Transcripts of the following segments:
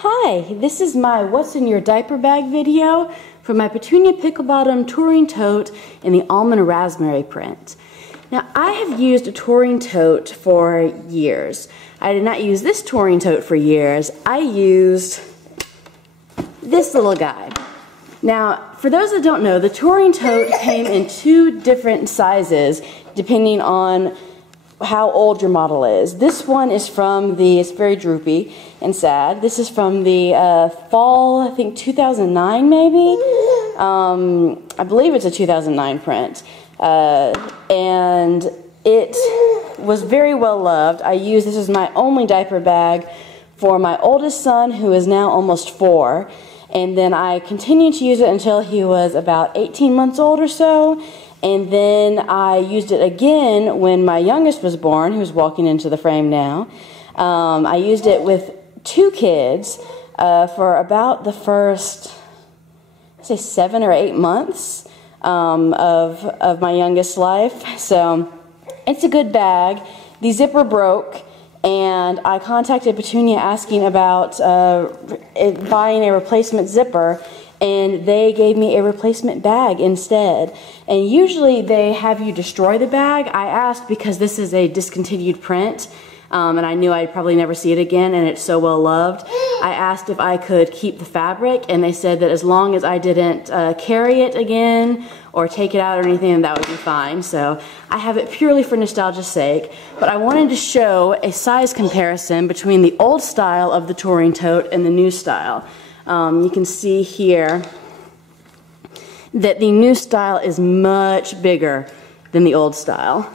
Hi, this is my What's in Your Diaper Bag video for my Petunia Pickle Touring Tote in the Almond Raspberry print. Now, I have used a touring tote for years. I did not use this touring tote for years. I used this little guy. Now, for those that don't know, the touring tote came in two different sizes depending on how old your model is. This one is from it's very droopy and sad. This is from the fall, I think 2009 maybe. I believe it's a 2009 print. And it was very well loved. This is my only diaper bag for my oldest son, who is now almost 4. And then I continued to use it until he was about 18 months old or so. And then I used it again when my youngest was born, who's walking into the frame now. I used it with 2 kids for about the first, say, 7 or 8 months of my youngest life. So it's a good bag. The zipper broke, and I contacted Petunia asking about buying a replacement zipper, and they gave me a replacement bag instead. And usually they have you destroy the bag. I asked because this is a discontinued print, and I knew I'd probably never see it again, and it's so well loved. I asked if I could keep the fabric, and they said that as long as I didn't carry it again or take it out or anything, that would be fine. So I have it purely for nostalgia's sake, but I wanted to show a size comparison between the old style of the touring tote and the new style. You can see here that the new style is much bigger than the old style.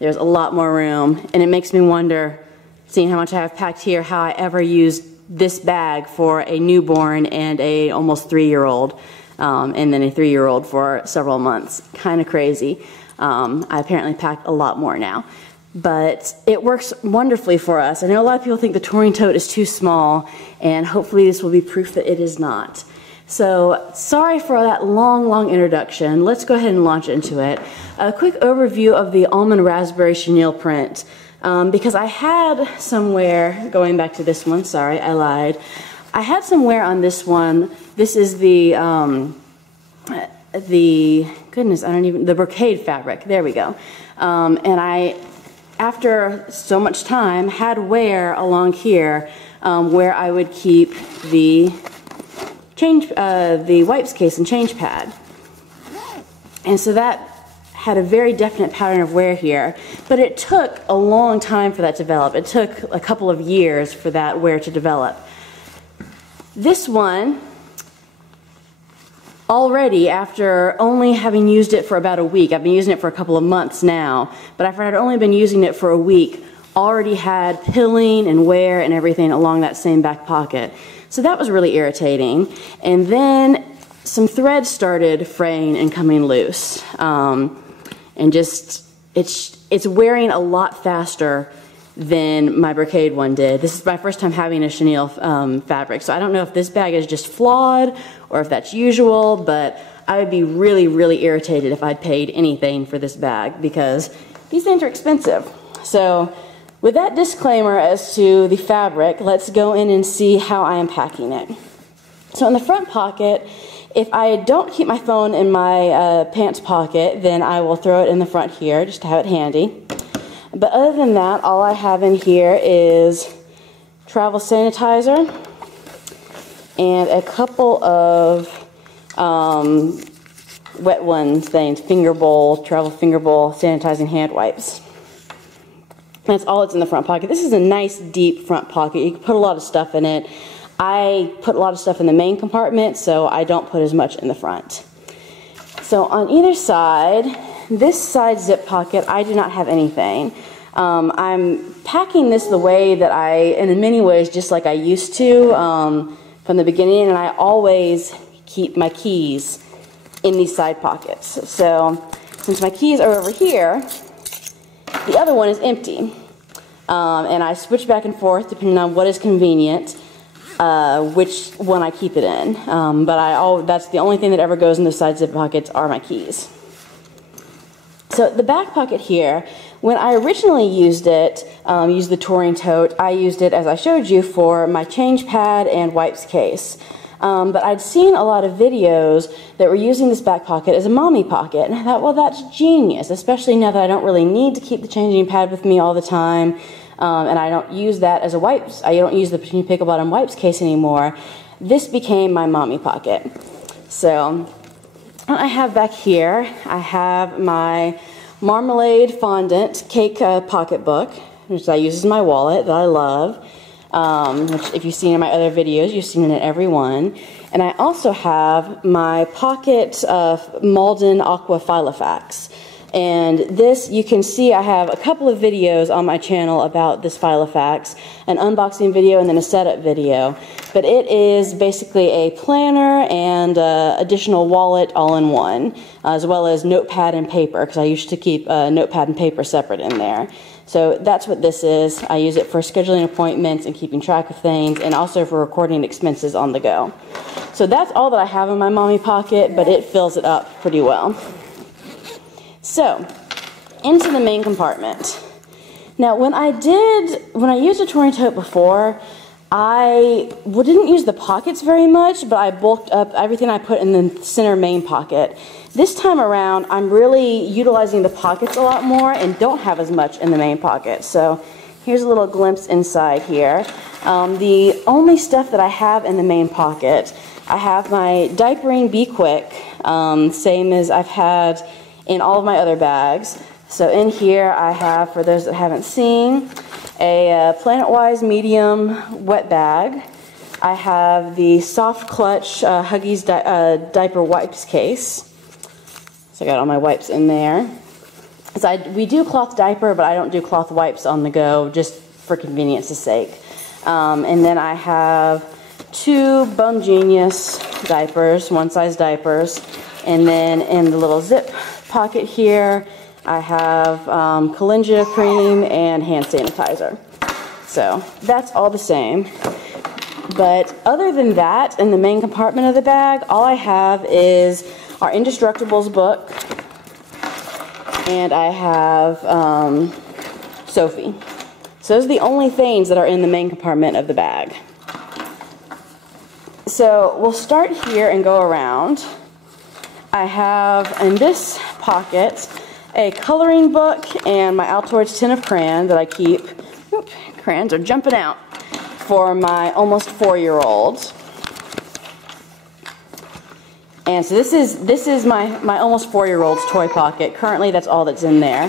There's a lot more room, and it makes me wonder, seeing how much I have packed here, how I ever used this bag for a newborn and a almost 3-year-old, and then a 3-year-old for several months. Kind of crazy. I apparently pack a lot more now. But it works wonderfully for us. I know a lot of people think the touring tote is too small, and hopefully this will be proof that it is not. So, sorry for that long introduction. Let's go ahead and launch into it. A quick overview of the Almond Raspberry chenille print. Because I had somewhere, going back to this one, sorry, I lied. I had somewhere on this one, this is the brocade fabric, there we go. And I, after so much time, had wear along here where I would keep the wipes case and change pad. And so that had a very definite pattern of wear here, but it took a long time for that to develop. It took a couple of years for that wear to develop. This one, already after only having used it for about a week, I've been using it for a couple of months now, but after I'd only been using it for a week, already had pilling and wear and everything along that same back pocket. So that was really irritating. And then some threads started fraying and coming loose. And just, it's wearing a lot faster than my brocade one did. This is my first time having a chenille fabric, so I don't know if this bag is just flawed or if that's usual, but I would be really irritated if I'd paid anything for this bag, because these things are expensive. So with that disclaimer as to the fabric, let's go in and see how I am packing it. So in the front pocket, if I don't keep my phone in my pants pocket, then I will throw it in the front here just to have it handy. But other than that, all I have in here is travel sanitizer and a couple of wet things, travel finger bowl sanitizing hand wipes. That's all that's in the front pocket. This is a nice deep front pocket. You can put a lot of stuff in it. I put a lot of stuff in the main compartment, so I don't put as much in the front. So on either side, this side zip pocket, I do not have anything. I'm packing this the way that in many ways, just like I used to from the beginning, and I always keep my keys in these side pockets. So since my keys are over here, the other one is empty. And I switch back and forth depending on what is convenient. Which one I keep it in. But that's the only thing that ever goes in the side zip pockets are my keys. So the back pocket here, when I originally used it, used the Touring Tote, I used it, as I showed you, for my change pad and wipes case. But I'd seen a lot of videos that were using this back pocket as a mommy pocket, and I thought, well, that's genius, especially now that I don't really need to keep the changing pad with me all the time, and I don't use that as a wipes. I don't use the Petunia Pickle Bottom wipes case anymore. This became my mommy pocket. So what I have back here, I have my marmalade fondant cake pocketbook, which I use as my wallet that I love. Which if you've seen in my other videos, you've seen it in every one. And I also have my pocket Malden Aqua Filofax. And this, you can see I have a couple of videos on my channel about this Filofax, an unboxing video and then a setup video. But it is basically a planner and additional wallet all in one, as well as notepad and paper, because I used to keep notepad and paper separate in there. So that's what this is. I use it for scheduling appointments and keeping track of things, and also for recording expenses on the go. So that's all that I have in my mommy pocket, but it fills it up pretty well. So, into the main compartment. Now, when I used a Touring Tote before, I didn't use the pockets very much, but I bulked up everything I put in the center main pocket. This time around, I'm really utilizing the pockets a lot more and don't have as much in the main pocket. So here's a little glimpse inside here. The only stuff that I have in the main pocket, I have my diapering Be Quick, same as I've had in all of my other bags. So in here I have, for those that haven't seen, a Planet-Wise medium wet bag. I have the Soft Clutch Huggies diaper wipes case. So I got all my wipes in there. So we do cloth diaper, but I don't do cloth wipes on the go, just for convenience's sake. And then I have 2 Bum Genius diapers, one-size diapers. And then in the little zip pocket here, I have Calengia cream and hand sanitizer. So that's all the same. But other than that, in the main compartment of the bag, all I have is our Indestructibles book, and I have Sophie. So those are the only things that are in the main compartment of the bag. So we'll start here and go around. I have in this pocket a coloring book and my Altoids tin of crayon that I keep. Oop, crayons are jumping out. For my almost 4-year-old. And so this is my almost 4-year-old's toy pocket. Currently, that's all that's in there.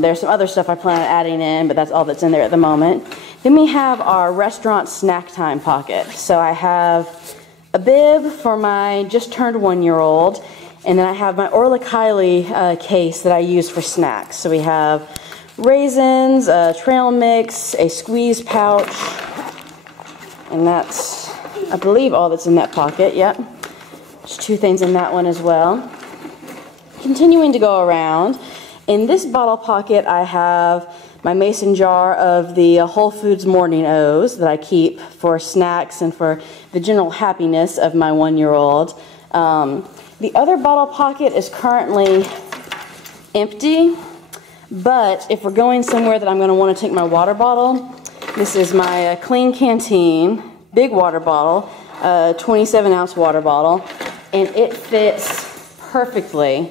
There's some other stuff I plan on adding in, but that's all that's in there at the moment. Then we have our restaurant snack time pocket. So I have a bib for my just turned 1-year-old, and then I have my Orla Kylie case that I use for snacks. So we have raisins, a trail mix, a squeeze pouch, and that's, I believe, all that's in that pocket. Yep. There's 2 things in that one as well. Continuing to go around, in this bottle pocket I have my mason jar of the Whole Foods Morning O's that I keep for snacks and for the general happiness of my 1-year-old. The other bottle pocket is currently empty, but if we're going somewhere that I'm going to want to take my water bottle, this is my Clean Canteen big water bottle, 27-ounce water bottle, and it fits perfectly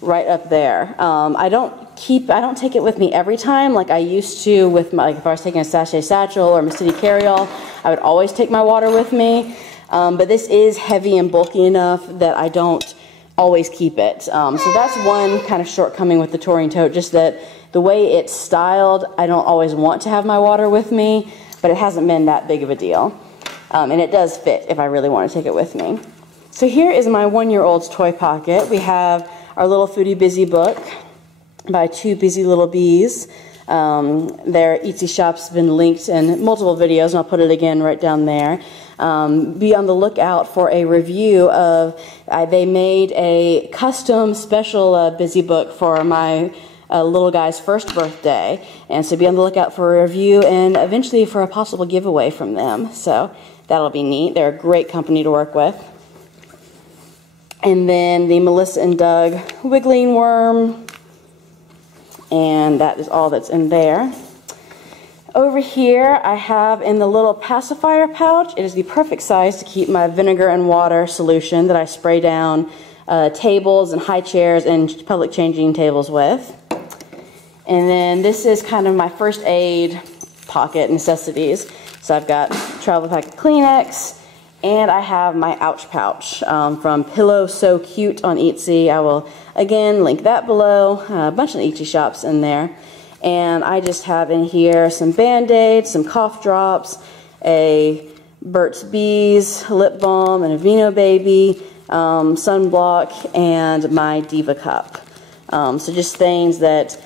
right up there. I don't take it with me every time like I used to with my, like if I was taking a sachet satchel or my city carryall, I would always take my water with me. But this is heavy and bulky enough that I don't always keep it. So that's one kind of shortcoming with the Touring Tote, just that the way it's styled, I don't always want to have my water with me, but it hasn't been that big of a deal. And it does fit if I really want to take it with me. So here is my 1-year-old's toy pocket. We have our Little Foodie Busy book by 2 busy little bees. Their Etsy shop's been linked in multiple videos, and I'll put it again right down there. Be on the lookout for a review of, they made a custom special busy book for my little guy's first birthday, and so be on the lookout for a review and eventually for a possible giveaway from them. So that'll be neat. They're a great company to work with. And then the Melissa and Doug Wiggling Worm, and that is all that's in there. Over here I have in the little pacifier pouch, it is the perfect size to keep my vinegar and water solution that I spray down tables and high chairs and public changing tables with. And then this is kind of my first aid pocket necessities. So I've got travel pack of Kleenex, and I have my ouch pouch from Pillow So Cute on Etsy. I will again link that below. A bunch of Etsy shops in there. And I just have in here some Band-Aids, some cough drops, a Burt's Bees lip balm, and a Vino Baby, sunblock, and my Diva cup. So just things that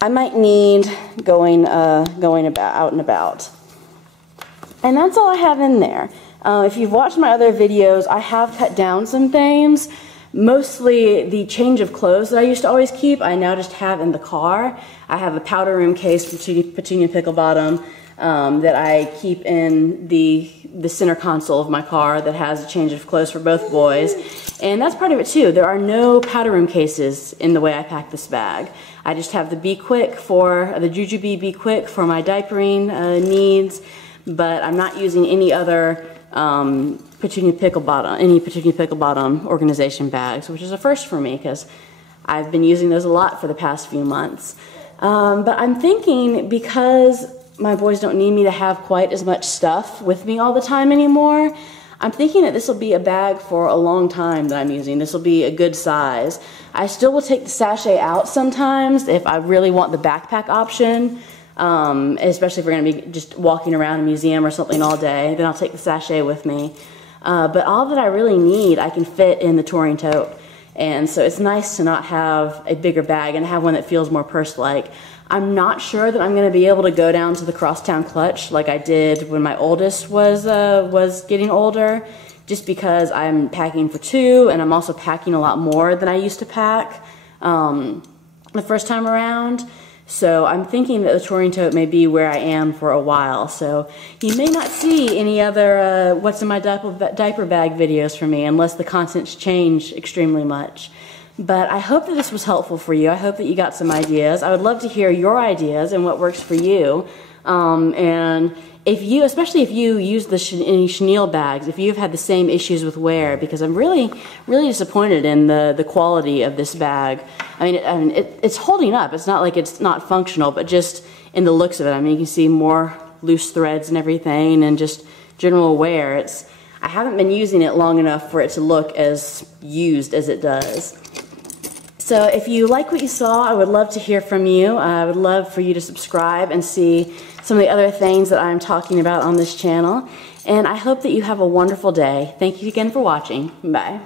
I might need going out and about. And that's all I have in there. If you've watched my other videos, I have cut down some things. Mostly the change of clothes that I used to always keep, I now just have in the car. I have a powder room case from Petunia Pickle that I keep in the center console of my car that has a change of clothes for both boys. And that's part of it too. There are no powder room cases in the way I pack this bag. I just have the Be Quick for the Jujube Be Quick for my diapering needs, but I'm not using any other Petunia Pickle Bottom organization bags, which is a first for me because I've been using those a lot for the past few months. But I'm thinking, because my boys don't need me to have quite as much stuff with me all the time anymore, I'm thinking that this will be a bag for a long time that I'm using. This will be a good size. I still will take the sachet out sometimes if I really want the backpack option. Especially if we're going to be just walking around a museum or something all day, then I'll take the sachet with me. But all that I really need, I can fit in the touring tote. And so it's nice to not have a bigger bag and have one that feels more purse-like. I'm not sure that I'm going to be able to go down to the crosstown clutch like I did when my oldest was getting older, just because I'm packing for two, and I'm also packing a lot more than I used to pack the first time around. So I'm thinking that the touring tote may be where I am for a while. So you may not see any other what's in my diaper bag videos from me unless the contents change extremely much. But I hope that this was helpful for you. I hope that you got some ideas. I would love to hear your ideas and what works for you. And if you, especially if you use any chenille bags, if you've had the same issues with wear, because I'm really disappointed in the quality of this bag. I mean, it's holding up. It's not like it's not functional, but just in the looks of it. I mean, you can see more loose threads and everything, and just general wear. I haven't been using it long enough for it to look as used as it does. So if you like what you saw, I would love to hear from you. I would love for you to subscribe and see some of the other things that I'm talking about on this channel. And I hope that you have a wonderful day. Thank you again for watching. Bye.